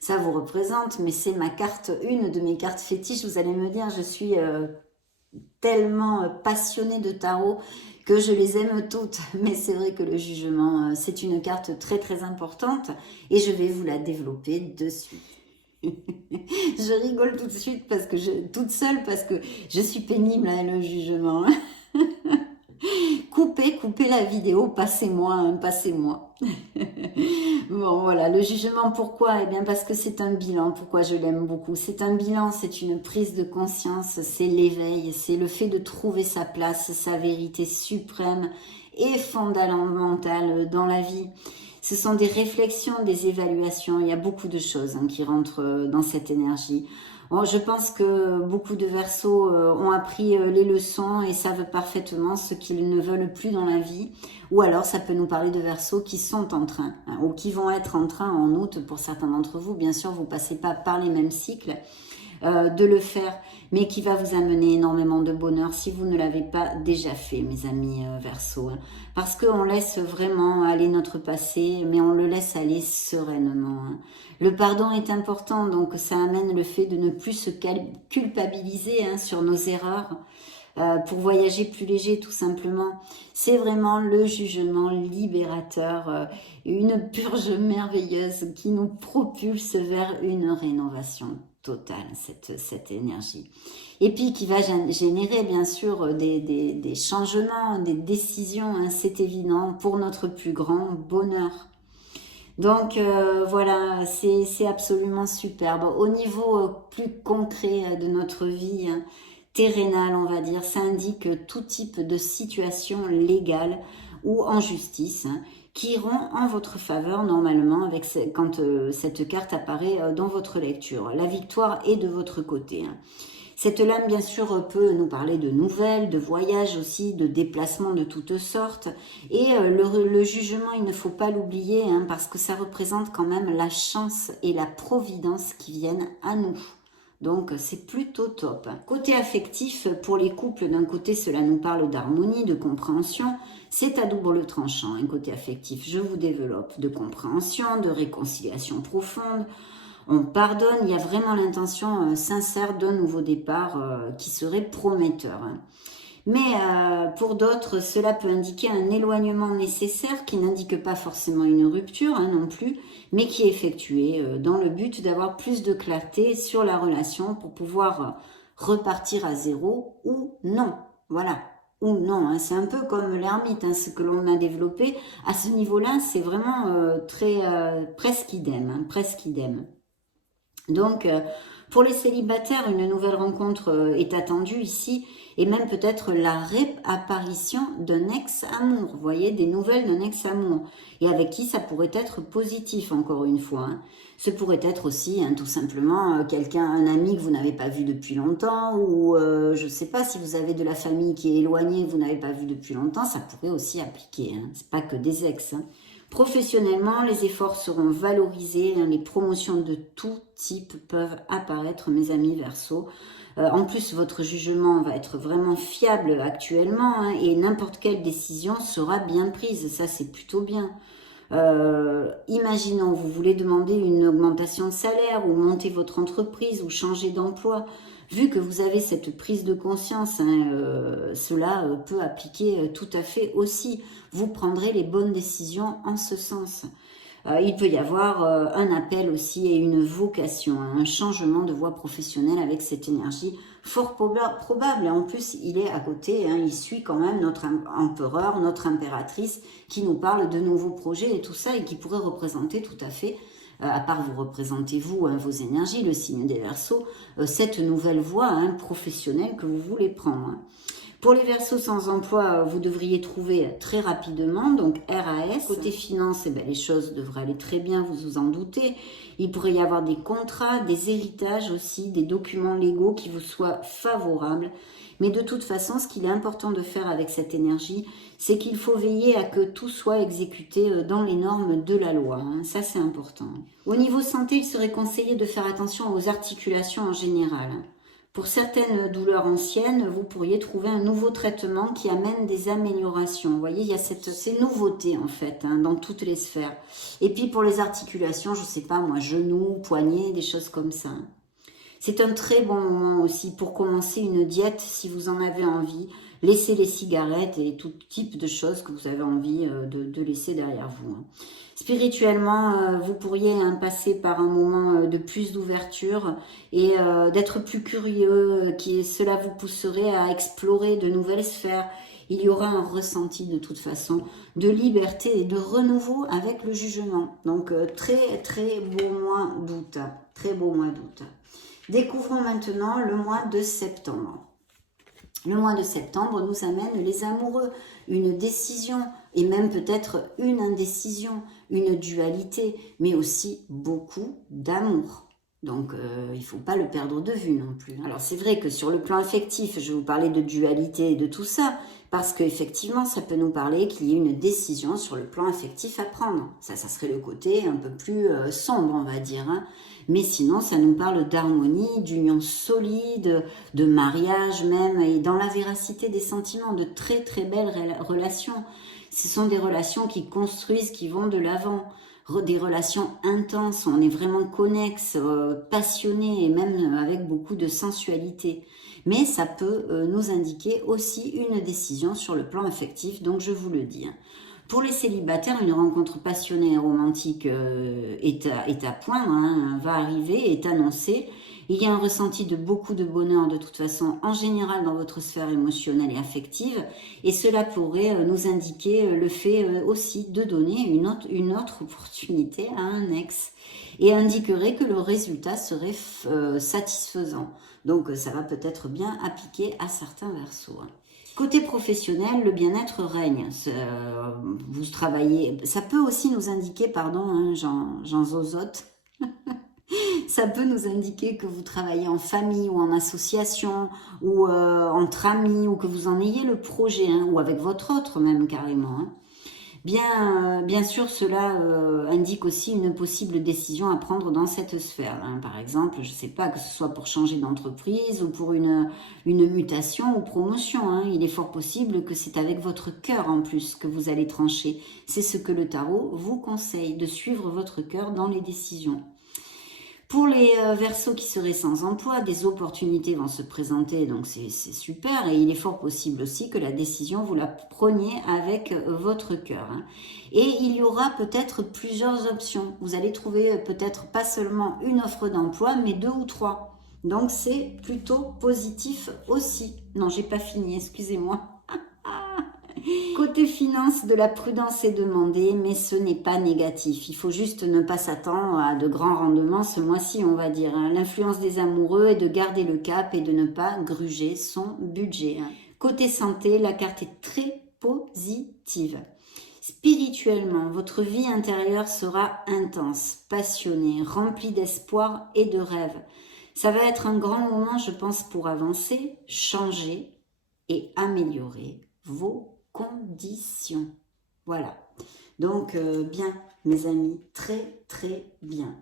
ça vous représente, mais c'est ma carte, une de mes cartes fétiches, vous allez me dire, je suis tellement passionnée de tarot que je les aime toutes, mais c'est vrai que le jugement, c'est une carte très importante, et je vais vous la développer de suite. Je rigole tout de suite parce que toute seule parce que je suis pénible, hein, le jugement. Coupez la vidéo, passez-moi, hein, passez-moi. Bon, voilà, le jugement, pourquoi? Eh bien, parce que c'est un bilan, pourquoi je l'aime beaucoup. C'est un bilan, c'est une prise de conscience, c'est l'éveil, c'est le fait de trouver sa place, sa vérité suprême et fondamentale dans la vie. Ce sont des réflexions, des évaluations. Il y a beaucoup de choses qui rentrent dans cette énergie. Je pense que beaucoup de Verseaux ont appris les leçons et savent parfaitement ce qu'ils ne veulent plus dans la vie. Ou alors ça peut nous parler de Verseaux qui sont en train, ou qui vont être en train en août pour certains d'entre vous. Bien sûr, vous ne passez pas par les mêmes cycles. De le faire, mais qui va vous amener énormément de bonheur si vous ne l'avez pas déjà fait, mes amis Verseaux. Parce qu'on laisse vraiment aller notre passé, mais on le laisse aller sereinement. Le pardon est important, donc ça amène le fait de ne plus se culpabiliser sur nos erreurs, pour voyager plus léger tout simplement. C'est vraiment le jugement libérateur, une purge merveilleuse qui nous propulse vers une rénovation totale, cette énergie. Et puis qui va générer bien sûr des changements, des décisions, c'est évident, pour notre plus grand bonheur. Donc voilà, c'est absolument superbe. Au niveau plus concret de notre vie terrénale, on va dire, ça indique tout type de situation légale ou en justice qui iront en votre faveur normalement avec quand cette carte apparaît dans votre lecture. La victoire est de votre côté. Cette lame, bien sûr, peut nous parler de nouvelles, de voyages aussi, de déplacements de toutes sortes. Et le jugement, il ne faut pas l'oublier, parce que ça représente quand même la chance et la providence qui viennent à nous. Donc c'est plutôt top. Côté affectif, pour les couples, d'un côté cela nous parle d'harmonie, de compréhension, c'est à double tranchant. Un côté affectif, je vous développe, de compréhension, de réconciliation profonde. On pardonne, il y a vraiment l'intention sincère d'un nouveau départ qui serait prometteur. Mais pour d'autres, cela peut indiquer un éloignement nécessaire qui n'indique pas forcément une rupture non plus, mais qui est effectué dans le but d'avoir plus de clarté sur la relation pour pouvoir repartir à zéro ou non. Voilà, ou non. C'est un peu comme l'ermite, ce que l'on a développé. À ce niveau-là, c'est vraiment presque idem, presque idem. Donc, pour les célibataires, une nouvelle rencontre est attendue ici, et même peut-être la réapparition d'un ex-amour, vous voyez, des nouvelles d'un ex-amour, et avec qui ça pourrait être positif, encore une fois. Ce pourrait être aussi, tout simplement, un ami que vous n'avez pas vu depuis longtemps, ou je ne sais pas, si vous avez de la famille qui est éloignée, que vous n'avez pas vu depuis longtemps, ça pourrait aussi appliquer, c'est pas que des ex. Professionnellement, les efforts seront valorisés, les promotions de tout type peuvent apparaître, mes amis Verseaux. En plus, votre jugement va être vraiment fiable actuellement et n'importe quelle décision sera bien prise, ça c'est plutôt bien. Imaginons, vous voulez demander une augmentation de salaire ou monter votre entreprise ou changer d'emploi. Vu que vous avez cette prise de conscience, cela peut appliquer tout à fait aussi. Vous prendrez les bonnes décisions en ce sens. Il peut y avoir un appel aussi et une vocation, un changement de voie professionnelle avec cette énergie fort probable. Et en plus, il est à côté, il suit quand même notre empereur, notre impératrice qui nous parle de nouveaux projets et tout ça et qui pourrait représenter tout à fait, à part vous représentez vous, vos énergies, le signe des Verseaux, cette nouvelle voie professionnelle que vous voulez prendre. Pour les Verseaux sans emploi, vous devriez trouver très rapidement, donc RAS. Côté finance, les choses devraient aller très bien, vous vous en doutez. Il pourrait y avoir des contrats, des héritages aussi, des documents légaux qui vous soient favorables. Mais de toute façon, ce qu'il est important de faire avec cette énergie, c'est qu'il faut veiller à que tout soit exécuté dans les normes de la loi. Ça, c'est important. Au niveau santé, il serait conseillé de faire attention aux articulations en général. Pour certaines douleurs anciennes, vous pourriez trouver un nouveau traitement qui amène des améliorations. Vous voyez, il y a ces nouveautés en fait, dans toutes les sphères. Et puis pour les articulations, je ne sais pas moi, genoux, poignets, des choses comme ça. C'est un très bon moment aussi pour commencer une diète si vous en avez envie. Laissez les cigarettes et tout type de choses que vous avez envie de laisser derrière vous. Spirituellement, vous pourriez passer par un moment de plus d'ouverture et d'être plus curieux, cela vous pousserait à explorer de nouvelles sphères. Il y aura un ressenti de toute façon de liberté et de renouveau avec le jugement. Donc très très beau mois d'août, très beau mois d'août. Découvrons maintenant le mois de septembre. Le mois de septembre nous amène les amoureux, une décision et même peut-être une indécision, une dualité, mais aussi beaucoup d'amour. Donc, il ne faut pas le perdre de vue non plus. Alors, c'est vrai que sur le plan affectif, je vais vous parler de dualité et de tout ça, parce qu'effectivement, ça peut nous parler qu'il y ait une décision sur le plan affectif à prendre. Ça serait le côté un peu plus sombre, on va dire. Hein. Mais sinon, ça nous parle d'harmonie, d'union solide, de mariage même, et dans la véracité des sentiments, de très très belles relations. Ce sont des relations qui construisent, qui vont de l'avant. Des relations intenses, on est vraiment connexes, passionnés et même avec beaucoup de sensualité. Mais ça peut nous indiquer aussi une décision sur le plan affectif, donc je vous le dis. Pour les célibataires, une rencontre passionnée et romantique est à point, hein, va arriver, est annoncée. Il y a un ressenti de beaucoup de bonheur de toute façon en général dans votre sphère émotionnelle et affective et cela pourrait nous indiquer le fait aussi de donner une autre opportunité à un ex et indiquerait que le résultat serait satisfaisant. Donc ça va peut-être bien appliquer à certains versos. Côté professionnel, le bien-être règne. Vous travaillez, ça peut aussi nous indiquer, pardon, hein, j'en zozote, ça peut nous indiquer que vous travaillez en famille ou en association ou entre amis ou que vous en ayez le projet hein, ou avec votre autre même carrément. Hein. Bien sûr, cela indique aussi une possible décision à prendre dans cette sphère. Hein. Par exemple, je ne sais pas, que ce soit pour changer d'entreprise ou pour une mutation ou promotion. Hein. Il est fort possible que c'est avec votre cœur en plus que vous allez trancher. C'est ce que le tarot vous conseille, de suivre votre cœur dans les décisions. Pour les Verseaux qui seraient sans emploi, des opportunités vont se présenter, donc c'est super. Et il est fort possible aussi que la décision, vous la preniez avec votre cœur. Hein. Et il y aura peut-être plusieurs options. Vous allez trouver peut-être pas seulement une offre d'emploi, mais 2 ou 3. Donc c'est plutôt positif aussi. Non, j'ai pas fini, excusez-moi. Côté finance, de la prudence est demandée, mais ce n'est pas négatif. Il faut juste ne pas s'attendre à de grands rendements ce mois-ci, on va dire. L'influence des amoureux est de garder le cap et de ne pas gruger son budget. Côté santé, la carte est très positive. Spirituellement, votre vie intérieure sera intense, passionnée, remplie d'espoir et de rêves. Ça va être un grand moment, je pense, pour avancer, changer et améliorer vos conditions. Voilà. Donc, bien, mes amis, très, très bien.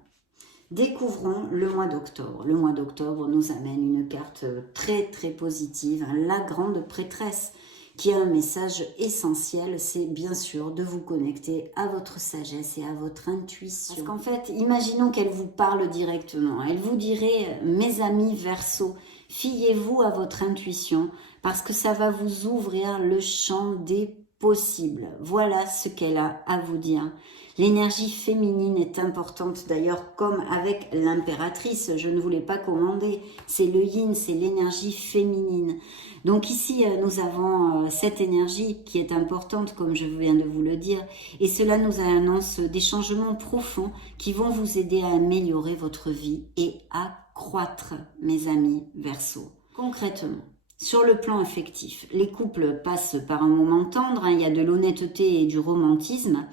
Découvrons le mois d'octobre. Le mois d'octobre nous amène une carte très, très positive, la grande prêtresse, qui a un message essentiel, c'est bien sûr de vous connecter à votre sagesse et à votre intuition. Parce qu'en fait, imaginons qu'elle vous parle directement. Elle vous dirait, mes amis Verseaux, fiez-vous à votre intuition parce que ça va vous ouvrir le champ des possibles. Voilà ce qu'elle a à vous dire. L'énergie féminine est importante d'ailleurs, comme avec l'impératrice, je ne vous l'ai pas commandé, c'est le yin, c'est l'énergie féminine. Donc ici, nous avons cette énergie qui est importante, comme je viens de vous le dire, et cela nous annonce des changements profonds qui vont vous aider à améliorer votre vie et à croître, mes amis Verseaux. Concrètement, sur le plan affectif, les couples passent par un moment tendre, hein, il y a de l'honnêteté et du romantisme,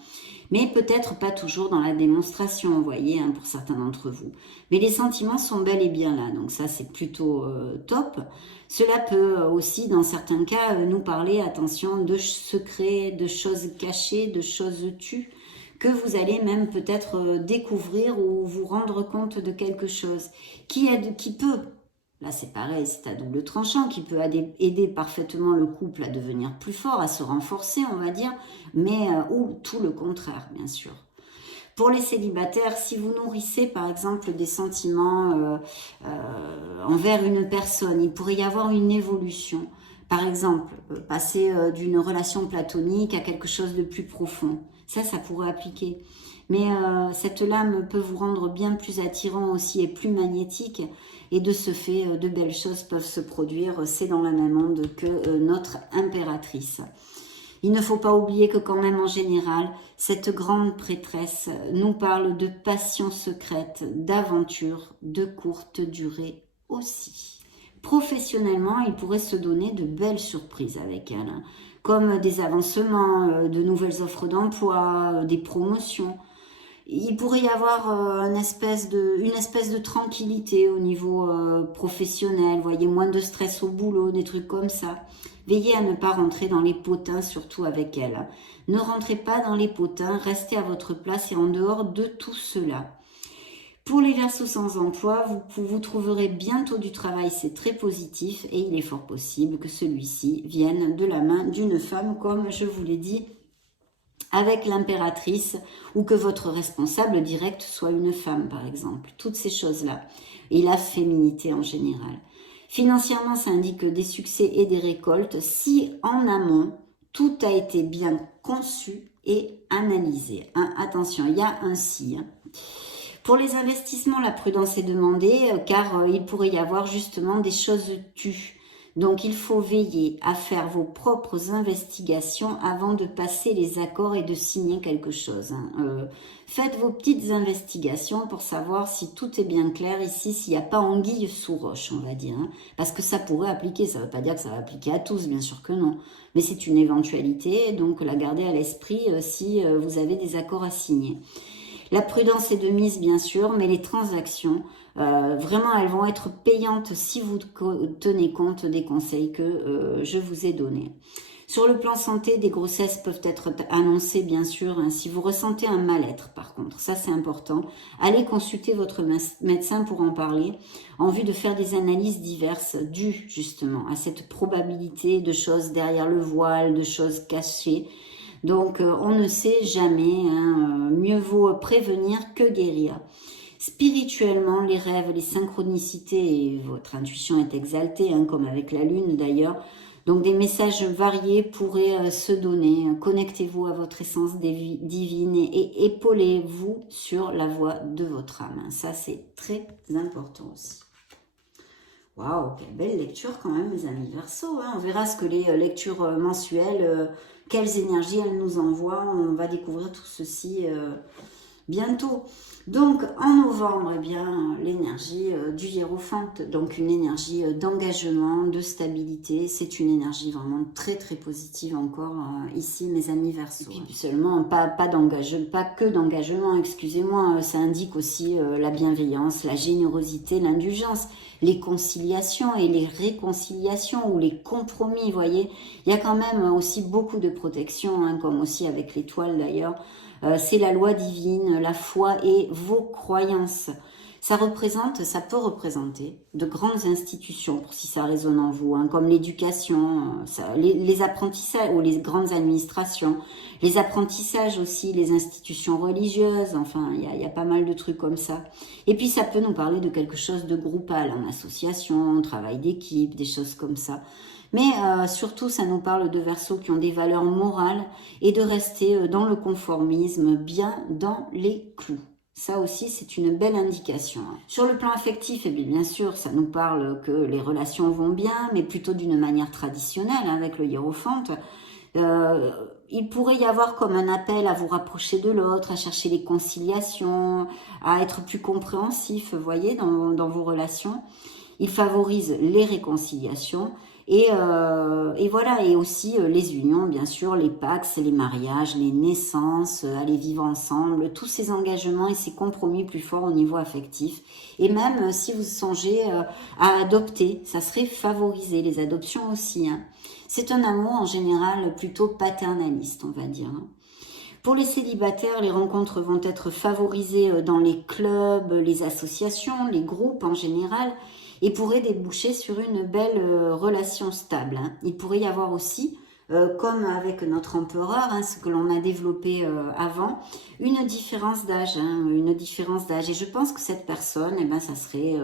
mais peut-être pas toujours dans la démonstration, vous voyez, hein, pour certains d'entre vous. Mais les sentiments sont bel et bien là, donc ça c'est plutôt top. Cela peut aussi, dans certains cas, nous parler, attention, de secrets, de choses cachées, de choses tues, que vous allez même peut-être découvrir ou vous rendre compte de quelque chose qui peut... Là, c'est pareil, c'est à double tranchant, qui peut aider parfaitement le couple à devenir plus fort, à se renforcer, on va dire, mais ou tout le contraire, bien sûr. Pour les célibataires, si vous nourrissez par exemple des sentiments envers une personne, il pourrait y avoir une évolution. Par exemple, passer d'une relation platonique à quelque chose de plus profond. Ça pourrait appliquer. Mais cette lame peut vous rendre bien plus attirant aussi et plus magnétique. Et de ce fait, de belles choses peuvent se produire. C'est dans la même onde que notre impératrice. Il ne faut pas oublier que quand même en général, cette grande prêtresse nous parle de passion secrète, d'aventure, de courte durée aussi. Professionnellement, il pourrait se donner de belles surprises avec elle. comme des avancements, de nouvelles offres d'emploi, des promotions. Il pourrait y avoir une espèce de tranquillité au niveau professionnel, voyez, moins de stress au boulot, des trucs comme ça. Veillez à ne pas rentrer dans les potins, surtout avec elle. Ne rentrez pas dans les potins, restez à votre place et en dehors de tout cela. Pour les Verseaux sans emploi, vous trouverez bientôt du travail, c'est très positif et il est fort possible que celui-ci vienne de la main d'une femme, comme je vous l'ai dit, avec l'impératrice, ou que votre responsable direct soit une femme, par exemple. Toutes ces choses-là. Et la féminité en général. Financièrement, ça indique des succès et des récoltes si en amont, tout a été bien conçu et analysé. Hein, attention, il y a un si. Hein. Pour les investissements, la prudence est demandée car il pourrait y avoir justement des choses tues. Donc, il faut veiller à faire vos propres investigations avant de passer les accords et de signer quelque chose. Hein. Faites vos petites investigations pour savoir si tout est bien clair ici, s'il n'y a pas anguille sous roche, on va dire. Hein. Parce que ça pourrait appliquer, ça ne veut pas dire que ça va appliquer à tous, bien sûr que non. Mais c'est une éventualité, donc la gardez à l'esprit si vous avez des accords à signer. La prudence est de mise, bien sûr, mais les transactions, vraiment, elles vont être payantes si vous tenez compte des conseils que je vous ai donnés. Sur le plan santé, des grossesses peuvent être annoncées, bien sûr. Hein, si vous ressentez un mal-être, par contre, ça c'est important, allez consulter votre médecin pour en parler, en vue de faire des analyses diverses dues justement à cette probabilité de choses derrière le voile, de choses cachées. Donc, on ne sait jamais, hein, mieux vaut prévenir que guérir. Spirituellement, les rêves, les synchronicités, et votre intuition est exaltée, hein, comme avec la lune d'ailleurs. Donc, des messages variés pourraient se donner. Connectez-vous à votre essence divine et épaulez-vous sur la voie de votre âme. Ça, c'est très important aussi. Waouh, quelle belle lecture quand même, mes amis Verseaux. Hein. On verra ce que les lectures mensuelles, quelles énergies elles nous envoient. On va découvrir tout ceci bientôt. Donc, en novembre, eh bien, l'énergie du hiérophante, donc une énergie d'engagement, de stabilité. C'est une énergie vraiment très, très positive encore ici, mes amis Verseaux. Et puis seulement, pas que d'engagement, excusez-moi, ça indique aussi la bienveillance, la générosité, l'indulgence, les conciliations et les réconciliations ou les compromis, vous voyez. Il y a quand même aussi beaucoup de protection, hein, comme aussi avec l'étoile d'ailleurs. C'est la loi divine, la foi et vos croyances. Ça peut représenter de grandes institutions, pour si ça résonne en vous, hein, comme l'éducation, les apprentissages ou les grandes administrations, les apprentissages aussi, les institutions religieuses, enfin, il y a pas mal de trucs comme ça. Et puis, ça peut nous parler de quelque chose de groupal, en association, travail d'équipe, des choses comme ça. Mais surtout, ça nous parle de Verseaux qui ont des valeurs morales et de rester dans le conformisme, bien dans les clous. Ça aussi, c'est une belle indication. Sur le plan affectif, eh bien sûr, ça nous parle que les relations vont bien, mais plutôt d'une manière traditionnelle, hein, avec le hiérophante. Il pourrait y avoir comme un appel à vous rapprocher de l'autre, à chercher les conciliations, à être plus compréhensif, vous voyez, dans vos relations. Il favorise les réconciliations. Et voilà, et aussi les unions, bien sûr, les pax, les mariages, les naissances, aller vivre ensemble, tous ces engagements et ces compromis plus forts au niveau affectif. Et même si vous songez à adopter, ça serait favorisé, les adoptions aussi. Hein. C'est un amour en général plutôt paternaliste, on va dire. Hein. Pour les célibataires, les rencontres vont être favorisées dans les clubs, les associations, les groupes en général, et pourrait déboucher sur une belle relation stable. Hein. Il pourrait y avoir aussi, comme avec notre empereur, hein, ce que l'on a développé avant, une différence d'âge. Hein, Et je pense que cette personne, eh ben, ça serait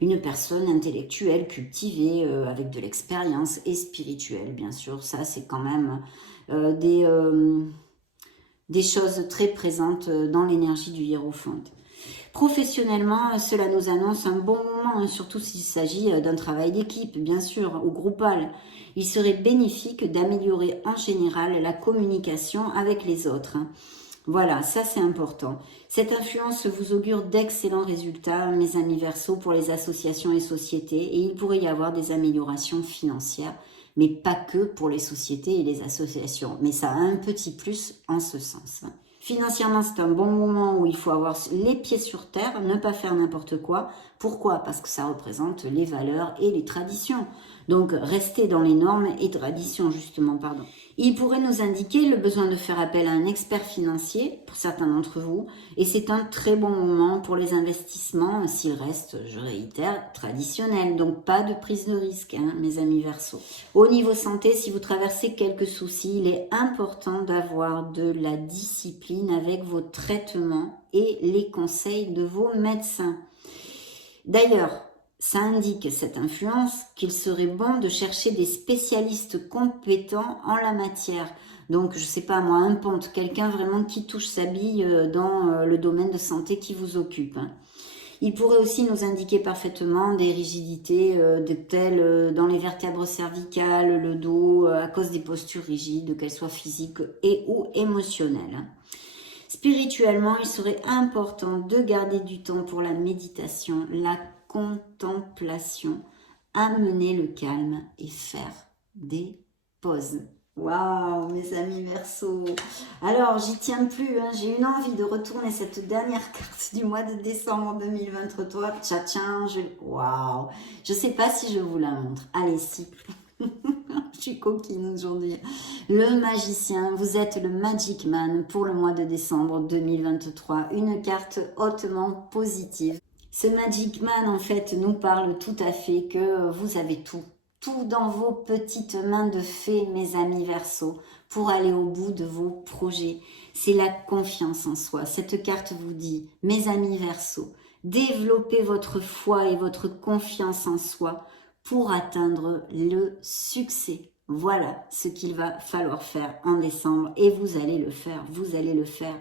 une personne intellectuelle, cultivée, avec de l'expérience et spirituelle, bien sûr. Ça, c'est quand même des choses très présentes dans l'énergie du hiérophante. Professionnellement, cela nous annonce un bon moment, surtout s'il s'agit d'un travail d'équipe, bien sûr, ou groupal. Il serait bénéfique d'améliorer en général la communication avec les autres. Voilà, ça c'est important. Cette influence vous augure d'excellents résultats, mes amis Verseaux, pour les associations et sociétés, et il pourrait y avoir des améliorations financières mais pas que pour les sociétés et les associations. Mais ça a un petit plus en ce sens. Financièrement, c'est un bon moment où il faut avoir les pieds sur terre, ne pas faire n'importe quoi. Pourquoi? Parce que ça représente les valeurs et les traditions. Donc, rester dans les normes et traditions, justement, pardon. Il pourrait nous indiquer le besoin de faire appel à un expert financier, pour certains d'entre vous, et c'est un très bon moment pour les investissements, s'il reste, je réitère, traditionnel. Donc, pas de prise de risque, hein, mes amis Verseau. Au niveau santé, si vous traversez quelques soucis, il est important d'avoir de la discipline avec vos traitements et les conseils de vos médecins. D'ailleurs, ça indique, cette influence, qu'il serait bon de chercher des spécialistes compétents en la matière. Donc, je sais pas moi, un ponte, quelqu'un vraiment qui touche sa bille dans le domaine de santé qui vous occupe. Il pourrait aussi nous indiquer parfaitement des rigidités dans les vertèbres cervicales, le dos, à cause des postures rigides, qu'elles soient physiques et ou émotionnelles. Spirituellement, il serait important de garder du temps pour la méditation, la contemplation, amener le calme et faire des pauses. Waouh, mes amis Verseau. Alors, j'y tiens plus, hein. J'ai une envie de retourner cette dernière carte du mois de décembre 2023. Tcha-tcha, waouh. Je sais pas si je vous la montre. Allez, si. Je suis coquine aujourd'hui. Le magicien, vous êtes le Magic Man pour le mois de décembre 2023. Une carte hautement positive. Ce Magic Man, en fait, nous parle tout à fait que vous avez tout dans vos petites mains de fée, mes amis Verseau, pour aller au bout de vos projets. C'est la confiance en soi. Cette carte vous dit, mes amis Verseau, développez votre foi et votre confiance en soi pour atteindre le succès. Voilà ce qu'il va falloir faire en décembre et vous allez le faire, vous allez le faire.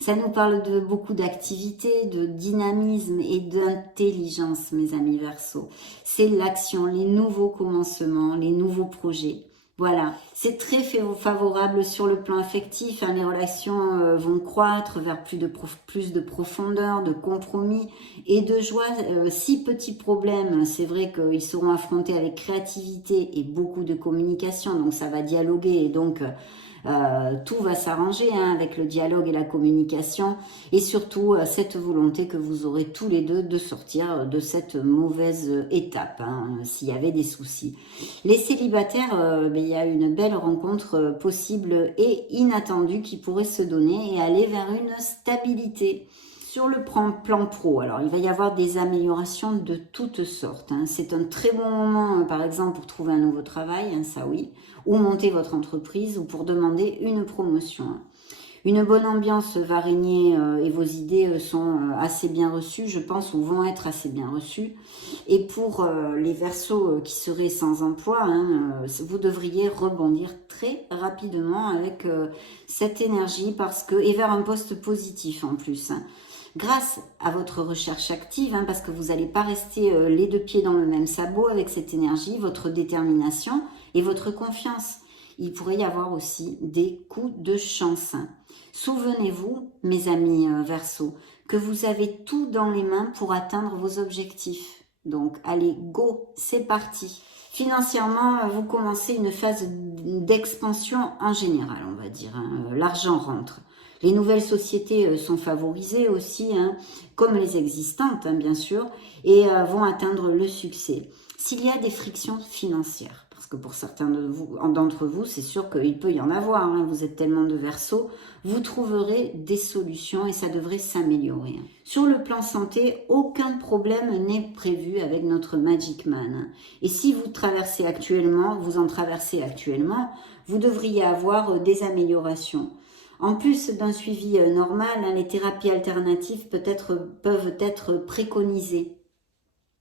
Ça nous parle de beaucoup d'activité, de dynamisme et d'intelligence, mes amis Verseau. C'est l'action, les nouveaux commencements, les nouveaux projets. Voilà, c'est très favorable sur le plan affectif, hein, les relations vont croître vers plus de profondeur, de compromis et de joie. 6 petits problèmes, c'est vrai qu'ils seront affrontés avec créativité et beaucoup de communication, donc ça va dialoguer et donc tout va s'arranger hein, avec le dialogue et la communication et surtout cette volonté que vous aurez tous les deux de sortir de cette mauvaise étape hein, s'il y avait des soucis. Les célibataires, il y a une belle rencontre possible et inattendue qui pourrait se donner et aller vers une stabilité. Sur le plan pro, alors il va y avoir des améliorations de toutes sortes. Hein. C'est un très bon moment, par exemple, pour trouver un nouveau travail, hein, ça oui, ou monter votre entreprise, ou pour demander une promotion. Hein. Une bonne ambiance va régner et vos idées sont assez bien reçues, je pense, ou vont être assez bien reçues. Et pour les Verseaux qui seraient sans emploi, hein, vous devriez rebondir très rapidement avec cette énergie et vers un poste positif en plus. Hein. Grâce à votre recherche active, hein, parce que vous n'allez pas rester les 2 pieds dans le même sabot avec cette énergie, votre détermination et votre confiance. Il pourrait y avoir aussi des coups de chance. Souvenez-vous, mes amis Verseau, que vous avez tout dans les mains pour atteindre vos objectifs. Donc, allez, go, c'est parti. Financièrement, vous commencez une phase d'expansion en général, on va dire. Hein. L'argent rentre. Les nouvelles sociétés sont favorisées aussi, hein, comme les existantes, hein, bien sûr, et vont atteindre le succès. S'il y a des frictions financières, parce que pour certains d'entre vous, c'est sûr qu'il peut y en avoir, hein, vous êtes tellement de Verseau, vous trouverez des solutions et ça devrait s'améliorer. Hein. Sur le plan santé, aucun problème n'est prévu avec notre Magic Man. Hein. Et si vous en traversez actuellement, vous devriez avoir des améliorations. En plus d'un suivi normal, hein, les thérapies alternatives peuvent être préconisées.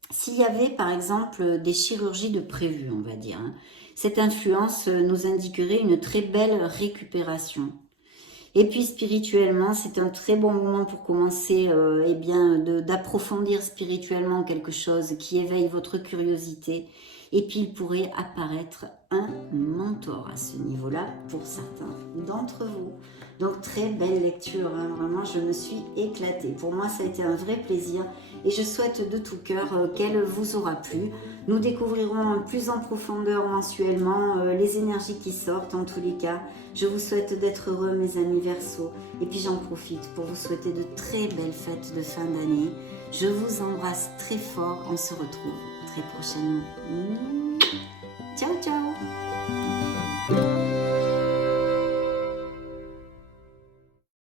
S'il y avait par exemple des chirurgies de prévues, on va dire, hein, cette influence nous indiquerait une très belle récupération. Et puis spirituellement, c'est un très bon moment pour commencer d'approfondir spirituellement quelque chose qui éveille votre curiosité. Et puis il pourrait apparaître un mentor à ce niveau-là pour certains d'entre vous. Donc très belle lecture, hein. Vraiment je me suis éclatée. Pour moi ça a été un vrai plaisir et je souhaite de tout cœur qu'elle vous aura plu. Nous découvrirons plus en profondeur mensuellement les énergies qui sortent en tous les cas. Je vous souhaite d'être heureux mes amis Verseaux et puis j'en profite pour vous souhaiter de très belles fêtes de fin d'année. Je vous embrasse très fort, on se retrouve très prochainement. Ciao ciao.